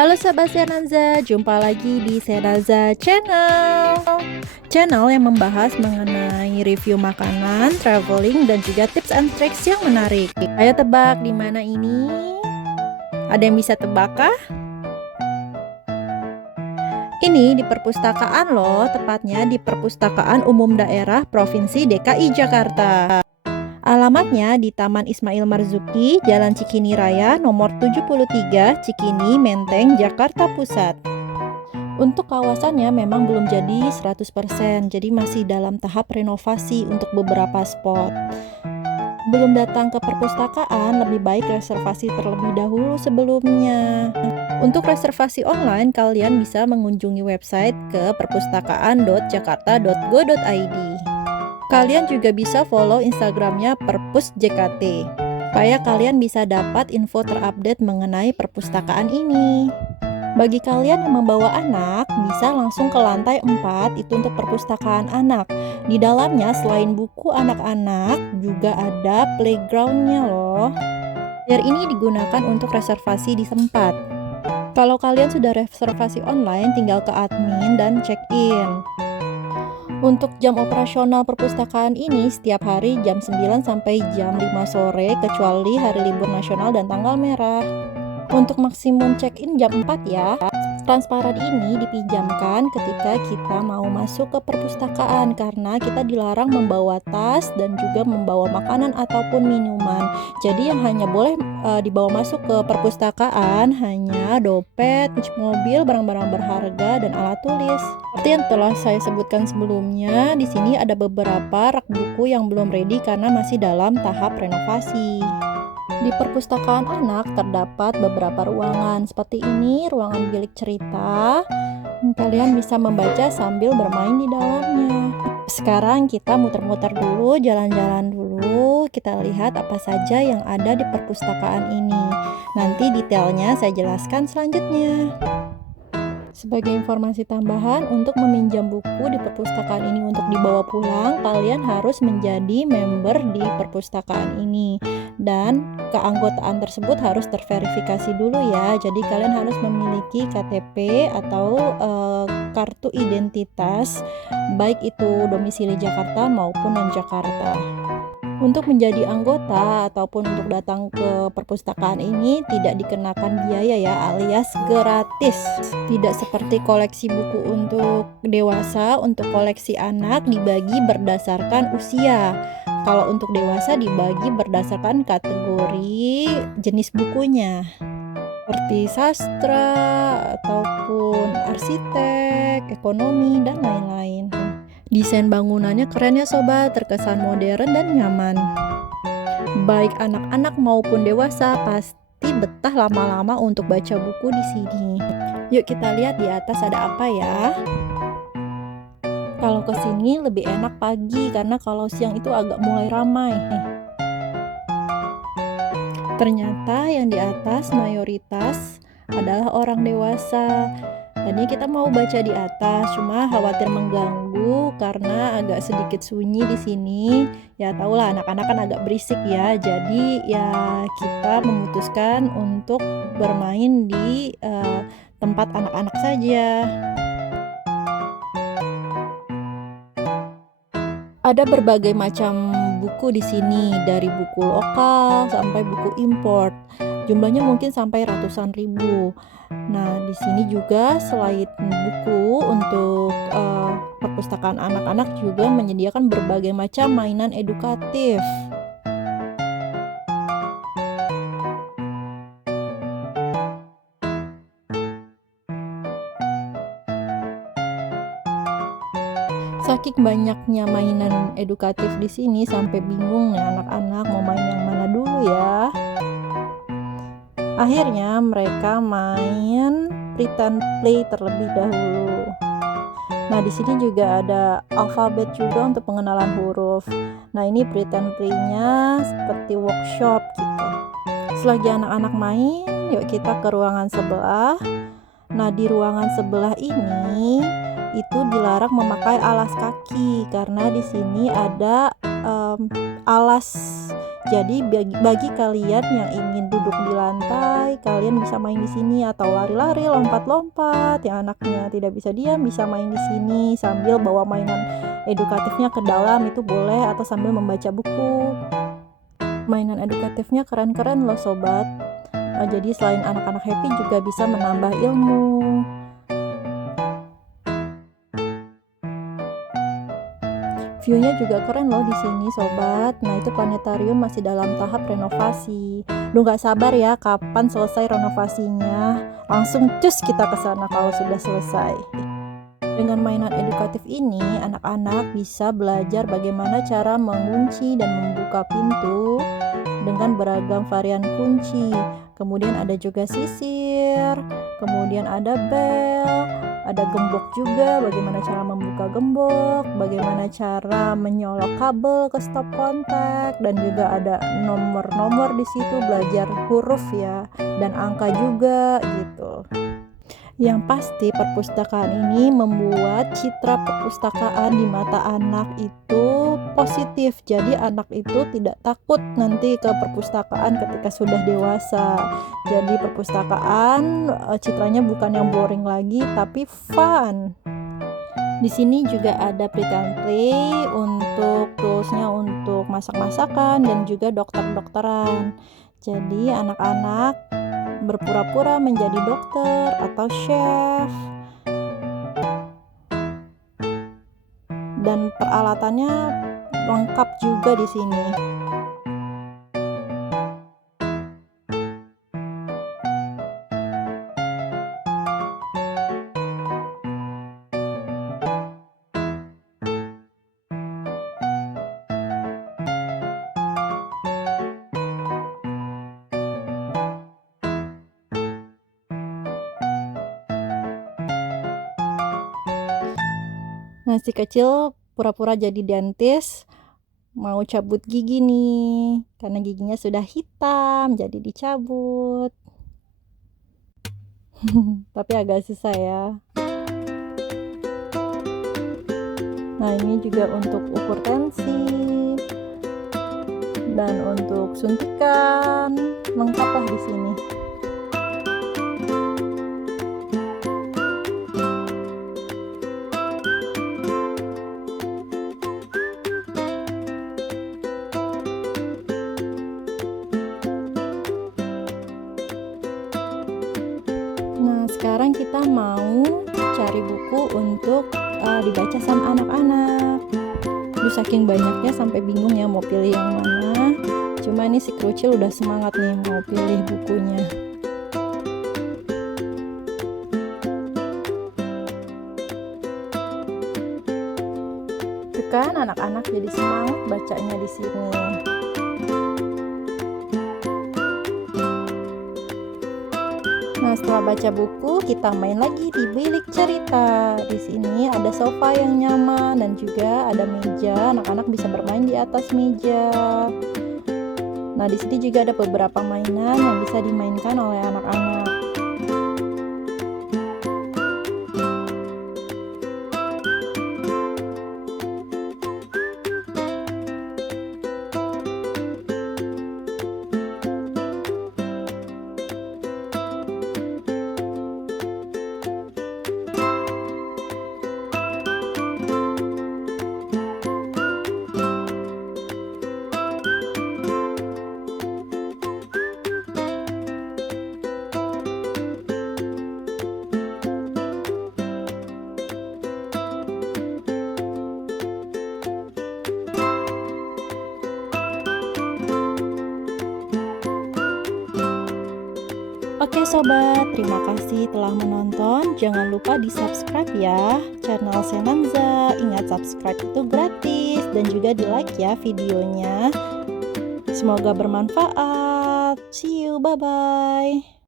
Halo Sobat Senanza, jumpa lagi di Senanza Channel. Channel yang membahas mengenai review makanan, traveling, dan juga tips and tricks yang menarik. Ayo tebak di mana ini? Ada yang bisa tebak kah? Ini di perpustakaan loh, tepatnya di Perpustakaan Umum Daerah Provinsi DKI Jakarta. Alamatnya di Taman Ismail Marzuki, Jalan Cikini Raya, nomor 73, Cikini, Menteng, Jakarta Pusat. Untuk kawasannya memang belum jadi 100%, jadi masih dalam tahap renovasi untuk beberapa spot. Belum datang ke perpustakaan, lebih baik reservasi terlebih dahulu sebelumnya. Untuk reservasi online, kalian bisa mengunjungi website ke perpustakaan.jakarta.go.id. Kalian juga bisa follow Instagramnya Perpus JKT, supaya kalian bisa dapat info terupdate mengenai perpustakaan ini. Bagi kalian yang membawa anak, bisa langsung ke lantai 4, itu untuk perpustakaan anak. Di dalamnya selain buku anak-anak, juga ada playgroundnya loh. Bayar ini digunakan untuk reservasi di tempat. Kalau kalian sudah reservasi online, tinggal ke admin dan check-in. Untuk jam operasional perpustakaan ini setiap hari jam 9 sampai jam 5 sore kecuali hari libur nasional dan tanggal merah. Untuk maksimum check-in jam 4 ya. Transparan ini dipinjamkan ketika kita mau masuk ke perpustakaan karena kita dilarang membawa tas dan juga membawa makanan ataupun minuman. Jadi yang hanya boleh dibawa masuk ke perpustakaan hanya dompet, kunci mobil, barang-barang berharga dan alat tulis. Seperti yang telah saya sebutkan sebelumnya, di sini ada beberapa rak buku yang belum ready karena masih dalam tahap renovasi. Di perpustakaan anak terdapat beberapa ruangan seperti ini, ruangan bilik cerita. Kalian bisa membaca sambil bermain di dalamnya. Sekarang kita muter-muter dulu, jalan-jalan dulu. Kita lihat apa saja yang ada di perpustakaan ini. Nanti detailnya saya jelaskan selanjutnya. Sebagai informasi tambahan, untuk meminjam buku di perpustakaan ini untuk dibawa pulang, kalian harus menjadi member di perpustakaan ini. Dan keanggotaan tersebut harus terverifikasi dulu ya. Jadi kalian harus memiliki KTP atau kartu identitas, baik itu domisili Jakarta maupun non-Jakarta. Untuk menjadi anggota ataupun untuk datang ke perpustakaan ini tidak dikenakan biaya ya, alias gratis. Tidak seperti koleksi buku untuk dewasa, untuk koleksi anak dibagi berdasarkan usia. Kalau untuk dewasa dibagi berdasarkan kategori jenis bukunya, seperti sastra ataupun arsitek, ekonomi, dan lain-lain. Desain bangunannya keren ya sobat, terkesan modern dan nyaman. Baik anak-anak maupun dewasa pasti betah lama-lama untuk baca buku di sini. Yuk kita lihat di atas ada apa ya. Kalau ke sini lebih enak pagi karena kalau siang itu agak mulai ramai. Ternyata yang di atas mayoritas adalah orang dewasa. Tadi kita mau baca di atas, cuma khawatir mengganggu karena agak sedikit sunyi di sini. Ya tahulah anak-anak kan agak berisik ya. Jadi ya kita memutuskan untuk bermain di tempat anak-anak saja. Ada berbagai macam buku di sini, dari buku lokal sampai buku import. Jumlahnya mungkin sampai ratusan ribu. Nah, di sini juga selain buku untuk perpustakaan anak-anak juga menyediakan berbagai macam mainan edukatif. Saking banyaknya mainan edukatif di sini sampai bingung nih anak-anak mau main yang mana dulu ya. Akhirnya mereka main pretend play terlebih dahulu. Nah, di sini juga ada alfabet juga untuk pengenalan huruf. Nah, ini pretend play-nya seperti workshop gitu. Selagi anak-anak main, yuk kita ke ruangan sebelah. Nah, di ruangan sebelah ini itu dilarang memakai alas kaki karena di sini ada alas. Jadi bagi kalian yang ingin duduk di lantai, kalian bisa main di sini atau lari-lari, lompat-lompat. Yang anaknya tidak bisa diam bisa main di sini sambil bawa mainan edukatifnya ke dalam, itu boleh, atau sambil membaca buku. Mainan edukatifnya keren-keren loh sobat. Jadi selain anak-anak happy juga bisa menambah ilmu. View-nya juga keren loh di sini sobat. Nah, itu planetarium masih dalam tahap renovasi. Duh, gak sabar ya kapan selesai renovasinya. Langsung cus kita ke sana kalau sudah selesai. Dengan mainan edukatif ini, anak-anak bisa belajar bagaimana cara mengunci dan membuka pintu dengan beragam varian kunci. Kemudian ada juga sisir, kemudian ada bel, ada gembok juga, bagaimana cara membuka gembok, bagaimana cara menyolok kabel ke stop kontak, dan juga ada nomor-nomor di situ, belajar huruf ya, dan angka juga gitu. Yang pasti perpustakaan ini membuat citra perpustakaan di mata anak itu positif. Jadi anak itu tidak takut nanti ke perpustakaan ketika sudah dewasa. Jadi perpustakaan citranya bukan yang boring lagi tapi fun. Di sini juga ada print and play untuk toolsnya untuk masak-masakan dan juga dokter-dokteran. Jadi anak-anak berpura-pura menjadi dokter atau chef, dan peralatannya lengkap juga di sini. Nah, si kecil pura-pura jadi dentist, mau cabut gigi nih, karena giginya sudah hitam, jadi dicabut. Tapi agak susah ya. Nah, ini juga untuk ukur tensi, dan untuk suntikan, lengkap lah di sini. Nah, sekarang kita mau cari buku untuk dibaca sama anak-anak. Duh, saking banyaknya sampai bingung ya mau pilih yang mana. Cuma ini si Krucil udah semangat nih mau pilih bukunya. Tuh kan anak-anak jadi semangat bacanya di sini. Nah, setelah baca buku, kita main lagi di bilik cerita. Di sini ada sofa yang nyaman dan juga ada meja. Anak-anak bisa bermain di atas meja. Nah, di sini juga ada beberapa mainan yang bisa dimainkan oleh anak-anak. Oke sobat, terima kasih telah menonton. Jangan lupa di subscribe ya channel Senanza. Ingat subscribe itu gratis, dan juga di like ya videonya. Semoga bermanfaat. See you, bye bye.